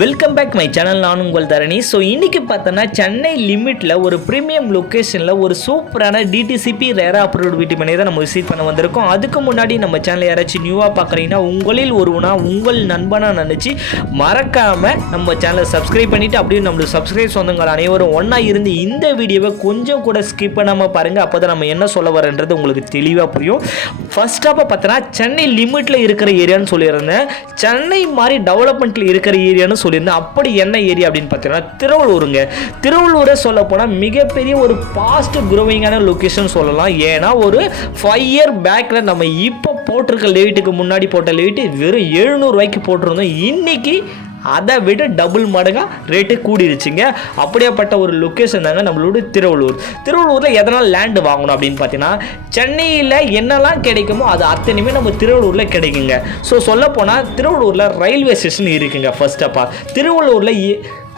Welcome back my channel நான் உங்கள் தரணி. So இன்றைக்கி பார்த்தோன்னா சென்னை லிமிட்டில் ஒரு ப்ரீமியம் லொக்கேஷனில் ஒரு சூப்பரான டிடிசிபி ரேரா அப்ரோடிவிட்டி பண்ணி தான் நம்ம விசிட் பண்ண வந்திருக்கோம். அதுக்கு முன்னாடி நம்ம சேனல் யாராச்சும் நியூவாக பார்க்குறீங்கன்னா உங்களில் ஒருவனா உங்கள் நண்பனாக நினச்சி மறக்காமல் நம்ம சேனலை சப்ஸ்கிரைப் பண்ணிவிட்டு அப்படியே நம்மளுக்கு சப்ஸ்கிரைப் சொந்தங்கள் அனைவரும் ஒன்றா இருந்து இந்த வீடியோவை கொஞ்சம் கூட ஸ்கிப் பண்ணாமல் பாருங்கள் அப்போ தான் நம்ம என்ன சொல்ல வரன்றது உங்களுக்கு தெளிவாக புரியும். ஃபர்ஸ்ட் ஆஃப் பார்த்தோன்னா சென்னை லிமிட்டில் இருக்கிற ஏரியான்னு சொல்லியிருந்தேன். சென்னை மாதிரி டெவலப்மெண்ட்டில் இருக்கிற ஏரியா ஏரியான்னு சொல்லியிருந்தேன். அப்படி என்ன ஏரியா அப்படின்னு பார்த்தீங்கன்னா திருவள்ளூருங்க. திருவள்ளூரை சொல்ல போனால் மிகப்பெரிய ஒரு பாஸ்ட் குரோவிங்கான லொக்கேஷன் சொல்லலாம். ஏன்னா ஒரு ஃபைவ் இயர் பேக்கில் நம்ம இப்போ போட்டிருக்க லைட்டுக்கு முன்னாடி போட்ட லேட்டு வெறும் எழுநூறுவாய்க்கு போட்டிருந்தோம். இன்னைக்கு அதை விட டபுள் மடங்காக ரேட்டு கூடிருச்சுங்க. அப்படியாப்பட்ட ஒரு லொக்கேஷன் தாங்க நம்மளோட திருவள்ளூர். திருவள்ளூரில் எதனால் லேண்டு வாங்கணும் அப்படின்னு பார்த்தீங்கன்னா சென்னையில் என்னெல்லாம் கிடைக்குமோ அது அத்தனையுமே நம்ம திருவள்ளூரில் கிடைக்குங்க. ஸோ சொல்லப்போனால் திருவள்ளூரில் ரயில்வே ஸ்டேஷன் இருக்குங்க ஃபர்ஸ்ட் ஆஃப் ஆல் திருவள்ளூரில்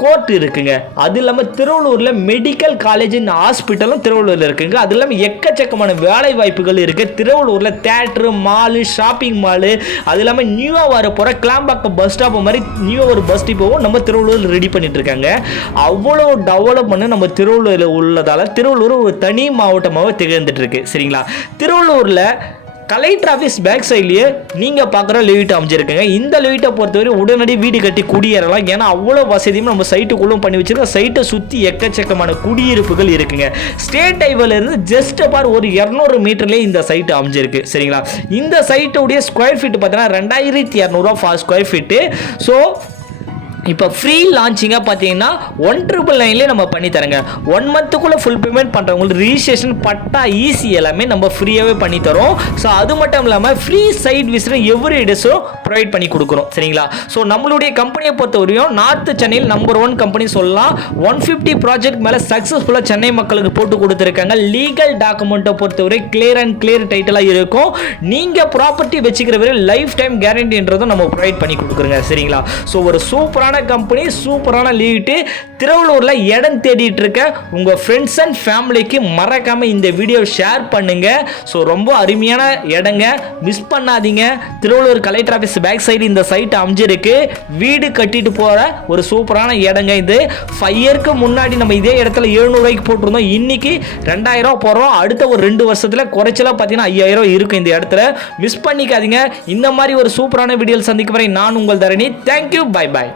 கோர்ட் இருக்குங்க. அது இல்லாமல் திருவள்ளூரில் மெடிக்கல் காலேஜ் ஹாஸ்பிட்டலும் திருவள்ளூரில் இருக்குங்க. அது இல்லாமல் எக்கச்சக்கமான வேலை வாய்ப்புகள் இருக்குது திருவள்ளூரில் தேட்ரு மாலு ஷாப்பிங் மாலு அது இல்லாமல் நியூவாக வர போகிற கிளாம்பாக்கம் பஸ் ஸ்டாப் மாதிரி நியூவாக ஒரு பஸ் டிப்போவும் நம்ம திருவள்ளூரில் ரெடி பண்ணிட்டு இருக்காங்க. அவ்வளோ டெவலப்மெண்ட் நம்ம திருவள்ளூரில் உள்ளதால் திருவள்ளூர் ஒரு தனி மாவட்டமாக திகழ்ந்துட்டு இருக்கு. சரிங்களா? திருவள்ளூரில் கலெக்டர் ஆஃபீஸ் பேக் சைட்லேயே நீங்கள் பார்க்குற லெவிட் அமைஞ்சிருக்குங்க. இந்த லெவிட்டை பொறுத்தவரை உடனடி வீடு கட்டி குடியேறலாம். ஏன்னா அவ்வளோ வசதியும் நம்ம சைட்டுக்குள்ளும் பண்ணி வச்சுருக்கோம் சைட்டை சுற்றி எக்கச்சக்கமான குடியிருப்புகள் இருக்குங்க. ஸ்டேட் ஹைவேலேருந்து ஜஸ்ட் பார் ஒரு இரநூறு மீட்டர்லேயே இந்த சைட்டு அமைஞ்சிருக்கு. சரிங்களா? இந்த சைட்டுடைய ஸ்கொயர் ஃபீட் பார்த்தீங்கன்னா ரெண்டாயிரத்தி இரநூறுவா ஃபார் ஸ்கொயர் ஃபீட்டு ஸோ இப்போ ஃப்ரீ லான்ச்சிங்காக பார்த்தீங்கன்னா ஒன் ட்ரிபிள் நைன்லேயே நம்ம பண்ணி தரேங்க. ஒன் மந்த்துக்குள்ளே ஃபுல் பேமெண்ட் பண்ணுறவங்களுக்கு ரிஜிஸ்ட்ரேஷன் பட்டா ஈஸி எல்லாமே நம்ம ஃப்ரீயாகவே பண்ணி தரோம். ஸோ அது மட்டும் இல்லாமல் ஃப்ரீ சைட் விசிட் எவ்ரி டேஸும் ப்ரொவைட் பண்ணி கொடுக்குறோம். சரிங்களா? ஸோ நம்மளுடைய கம்பெனியை பொறுத்தவரையும் நார்த் சென்னையில் நம்பர் ஒன் கம்பெனி சொல்லலாம். ஒன் ஃபிஃப்டி ப்ராஜெக்ட் மேலே சக்ஸஸ்ஃபுல்லாக சென்னை மக்களுக்கு போட்டு கொடுத்துருக்காங்க. லீகல் டாக்குமெண்ட்டை பொறுத்தவரை கிளியர் அண்ட் கிளியர் டைட்டிலாக இருக்கும். நீங்கள் ப்ராப்பர்ட்டி வச்சுக்கிற வரை லைஃப் டைம் கேரண்டின்றதும் நம்ம ப்ரொவைட் பண்ணி கொடுக்குறோங்க. சரிங்களா? ஸோ ஒரு சூப்பரான கம்பெனி சூப்பரான லீவிட்டு திருவள்ளூரில் இடம் தேடிட்டு இருக்க உங்கள் ஃப்ரெண்ட்ஸ் அண்ட் ஃபேமிலிக்கு மறக்காமல் இந்த வீடியோ ஷேர் பண்ணுங்க. ஸோ ரொம்ப அருமையான இடங்க. மிஸ் பண்ணாதீங்க. Tiruvallur collector office back side இந்த சைட் அமைஞ்சிருக்கு. வீடு கட்டிட்டு போகிற ஒரு சூப்பரான இடங்க இது. ஃபைவ் இயர்க்கு முன்னாடி நம்ம இதே இடத்துல எழுநூறுவாய்க்கு போட்டிருந்தோம். இன்னைக்கு ரெண்டாயிரம் போகிறோம் அடுத்த ஒரு ரெண்டு வருஷத்தில் குறைச்சலாக பார்த்தீங்கன்னா ஐயாயிரம் இருக்கும் இந்த இடத்துல. மிஸ் பண்ணிக்காதீங்க. இந்த மாதிரி ஒரு சூப்பரான வீடியோவில் சந்திக்க வரை நான் உங்கள் தரணி. Thank you bye bye